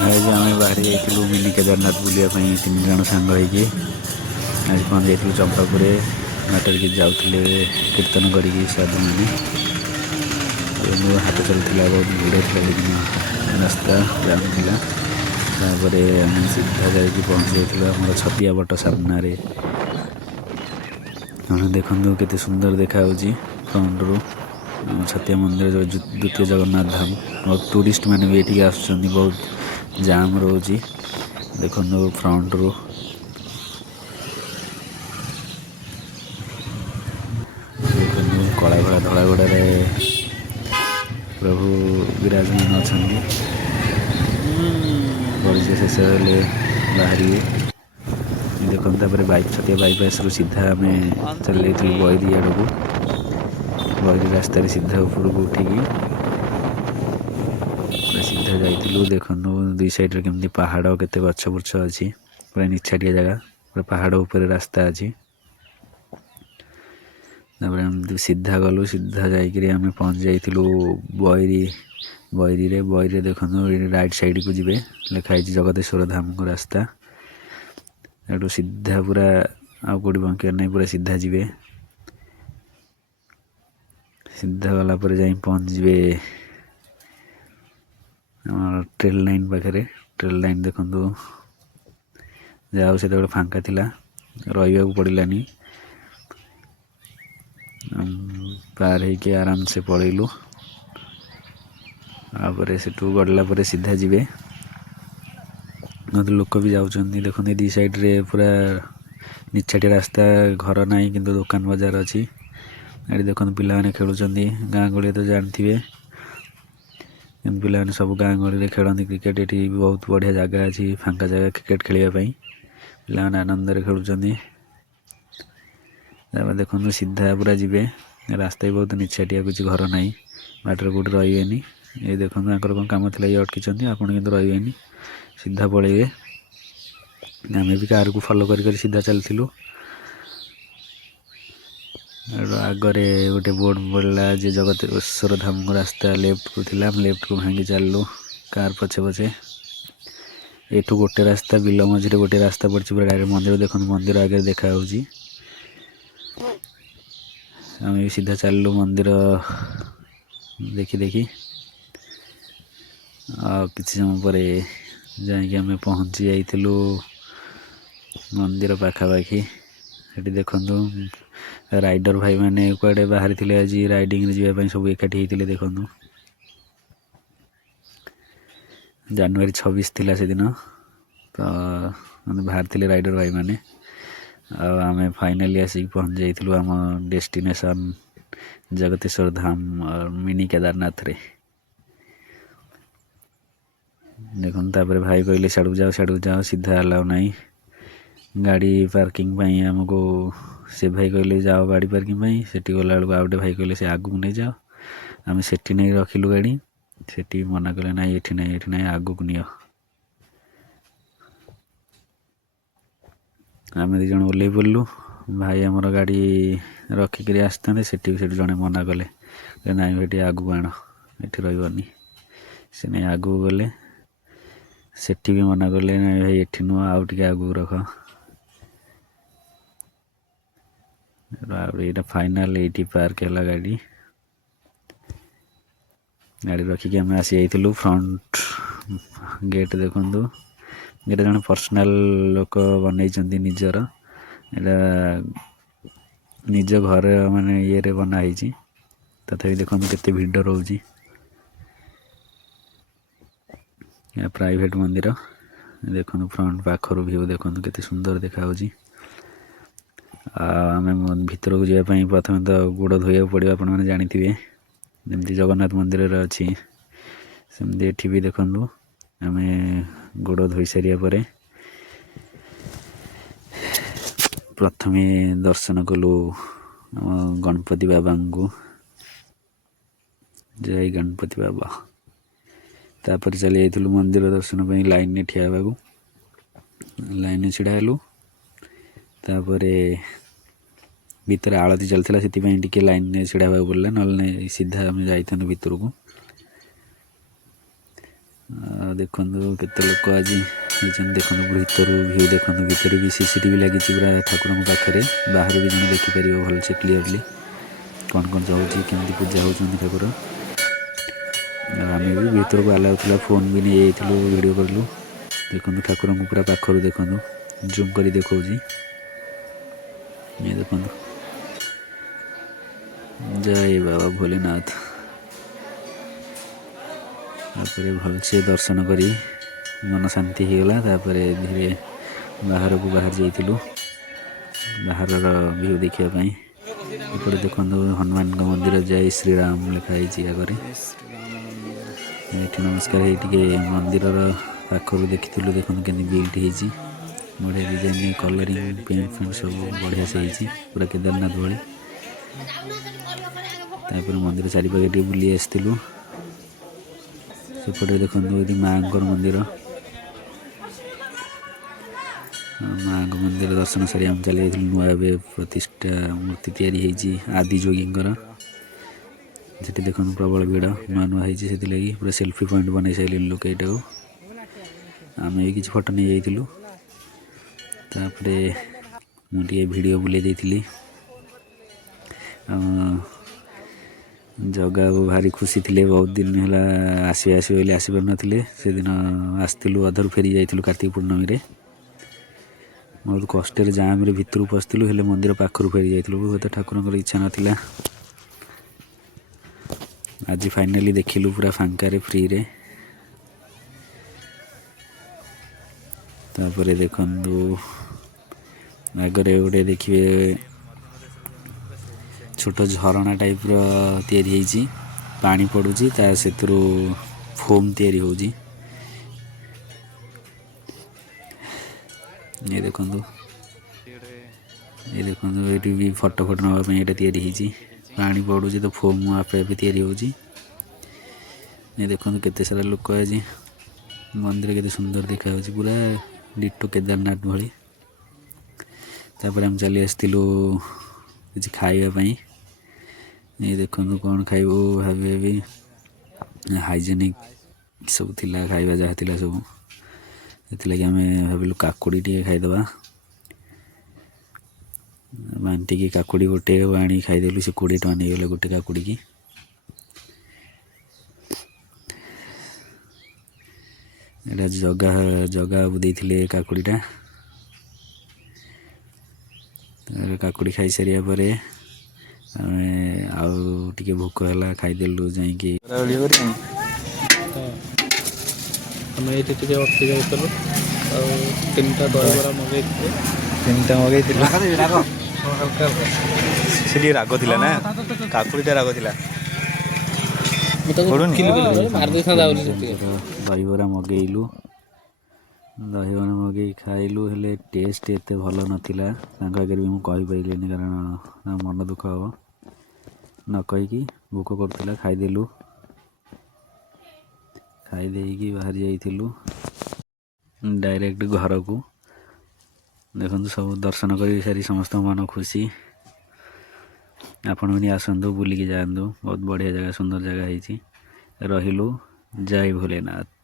आज आम बाहरी जाइलु मिनी केदारनाथ बुलायापी 3 जन सांग होगी आज पहुँच जाइलु चंपापुर बाटर की जाऊे कीर्तन करी साधु मैंने हाथ चलता बहुत भिड़ था लेकिन रास्ता जाम था आम सीधा जाकि पहुँच जाइए छतिया बट सामने देखु केते सुंदर देखा फ्रंट रू छतिया मंदिर जो द्वितीय जगन्नाथ धाम बहुत टूरिस्ट मैंने भी ये आसुच्च बहुत जाम रोची देखो फ्रंट रू कला घोड़ा धला घोड़े प्रभु विराजमान अच्छा परिचय शेष बाहर देखते बाइक छतिया बाईपास रू सीधा आम चल जाइए बैरी आड़ को बैरी रास्तार सीधा उपरक उठिकी सीधा जाइलु देखु दुई साइड केमती पहाड़ केते गछ बुर्छ अच्छी पूरा निछाटिया जगह पूरा पहाड़ ऊपर रास्ता अच्छी सीधा गलु सीधा जाकि आम पहुँच जाइलु बैरी बैरी देखु राइट साइड को जीवे लिखाई जगतेश्वर धाम को रास्ता एटू सीधा पूरा आउट बंकियार नहीं पूरा सीधा जीवे सीधा गला पर जाई पहुँच जीवे ट्रेल लाइन पाखे ट्रेल लाइन देखु जाओ से फांका थिला रहा पड़ानी पार हो आराम से पलैलु आपर से गड़ला सीधा जीवे लोक भी जाऊँच देखो दी साइड रे पूरा निछाटिया रास्ता घर ना कि दुकान बजार अच्छी ये देखो पिला खेलुं गाँ गली तो जानते पिला सब गाँ गली खेलती क्रिकेट ये बहुत बढ़िया जगह अच्छी फांका जगह क्रिकेट खेलने पिला आनंद खेलुं देखो सीधा पूरा जीवे रास्ता भी बहुत निछाटिया कुछ घर ना बाटर कौट रही ये देखो कौन कम थी ये अटकी आप रही सीधा पलैबे आम भी कार को फॉलो कर सीधा चलू आगरे गोटे बोर्ड पड़ा जे जगतेश्वर धाम को रास्ता लेफ्ट को थी लेफ्ट को भांगी चलू कार पछे पछे एठू गोटे रास्ता बिल मझे गोटे रास्ता पड़ी पूरा डायरेक्ट मंदिर देखो मंदिर आगे देखा आम भी सीधा चलू मंदिर देखी देखी किसी समय पर जामें पहुँची जाइलु मंदिर पाखापाखि सेठी देखु राइडर भाई मैंने कुआडे बाहरी थे आज राइडिंग जावाई सब एकाठी होते देखु जनवरी 26 थिला से दिन तो बाहर थे राइडर भाई मैंने आम फाइनाली आसिक पहुँच जाइलु आम डेस्टिनेशन जगतेश्वर धाम और मिनी केदारनाथ रे देखो भाई कहले साड़ू जाओ सीधा अलाउ नहीं गाड़ी पार्किंग पाई आमको से भाई कहले जाओ गाड़ी पार्किंग पाई सेठी गला बेलू आउटे भाई कहले से आगू नहीं जाओ आम सेठी नहीं रखिलु गाड़ी सेठी मना कले ना ये नहीं आगू को नियो आम दी जन ओल्लै पड़लु भाई आमर गाड़ी रखिक आसते सेठी जड़े मना कले ना ये आगू आण ये रही से नहीं आगू गले सेठी भी मना कले ना भाई ये नुह आउ टे आगू रख ये फाइनाल ये पार्क है गाड़ी गाड़ी रखिक आम आसी जाइलु फ्रंट गेट देखु ये जन पर्सनाल लोक बनई निजर निज घर माने ये बनाई तथा देखो केते भिड़ रोची प्राइवेट मंदिर देखो फ्रंट पाखर व्यू देखो केते सुंदर देखा आम भितर को जावाई प्रथम तो गोड़ धोया पड़ो आप जानते जमी जगन्नाथ मंदिर अच्छी सेमती एठी भी देखु आम गोड़ धोई सारिया पर प्रथम दर्शन कलु गणपति बाबा को जय गणपति बाबा तापर चली जाइलु मंदिर दर्शन पर लाइन में ठिया लाइन छिड़ा हेलु तापर भितर आलती चलता से लाइन छिड़ा पड़ा ना सीधा आम जाइथु भितर को देखु केते लोक आज देखो भीतर व्यू देखो भीतर भी सीसीटीवी लगी पूरा ठाकुर पाखे बाहर भी जन देखिपर भलसे क्लीयरली कौन कौन होती केमती पूजा होती ठाकुर आम भी भीतर को आलाउ था फोन भी नहीं जाइलु वीडियो कलु देखो ठाकुर को पूरा पाखर देखो जूम कर देखा देखो जय बाबा भोलेनाथ तापर भलसे दर्शन करी मन शांति होगला धीरे बाहर को बाहर जाइलु बाहर व्यू देखापी एपटे देखो हनुमान मंदिर जय श्रीराम लिखाई आगे ये नमस्कार ये मंदिर पाखर देखी देखो के बिल्ट हो बढ़िया डिजाइन कलरिंग पेंट फेंट सब बढ़िया से होती पूरा केदारनाथ भाई तापर मंदिर चारिपाखे बुली आसलु सेपटे देखो ये माँ मंदिर माँ मंदिर दर्शन सारी आम चली जाइए नुआ प्रतिष्ठा मूर्ति तैयारी आदि जोगींकर से देखो प्रबल भिड़ नुआ नुआ से पूरा सेल्फी पॉइंट बन सारे लोक यहाँ को आम भी किसी फोटो नहीं जाइलु तापरे मुझे वीडियो बुले देती जगह भारी खुशी थे बहुत दिन है आसवे बोली आसपार नथिले से दिन आसलु अधर फेरी जाइलु कार्तिक पूर्णमी रे बहुत कष्ट जाम रे भितर पशिलु हेले मंदिर पाखर फेरी जाइलु हूँ ठाकुर इच्छा नाला आज फाइनाली देखिलु पूरा फांकार फ्री रे तापर देखु आगे गोटे देखिए छोट झरणा टाइप रि पानी पड़ुची से फोम तैयारी होजी ये देखो ये भी फोटो फोटो नापी ये तैयारी पानी पड़ुची तो फोम आपे आपे तैयारी होजी ये देखो केते सारा लोक आज मंदिर केते सुंदर देखा पूरा डिटो केदारनाथ भाई तापर हम चली आसलु किसी खावाई ये देखो कौन खाइबू भाभी भाभी हाइजेनिक सब थिला खाइबा जहाँ थिला सब से आम भाविलु काकुड़ी टे खाईदे बांटिकी काकुड़ी गोटे आनी खाईदेलु से 20 टଙ୍କା नहीं गले गोटे काकुड़ी की एटा जगह जगह देते काकुड़ीटा काकुड़ी खाई सारिया पर आउ टिके भोक है खाईदेलु जाइए तीनटा दहीबरा मगै तीनटा मगै से राग थिला ना काकुड़ीटा राग थिला दहीबरा मगेलु दहीबरा मगे खाइलु हेले टेस्ट एते भल नथिला आगे भी मुझे कहीपरि कारण मन दुख हम न कहीकि भोक करुला खाईदेलु खाईदे बाहर जाइलु डायरेक्ट घर को देखो सब दर्शन कर सारी समस्त मन खुशी आपण भी आसतु बुलिकी जातु बहुत बढ़िया जगह सुंदर जगह रहिलु जय भोलेनाथ।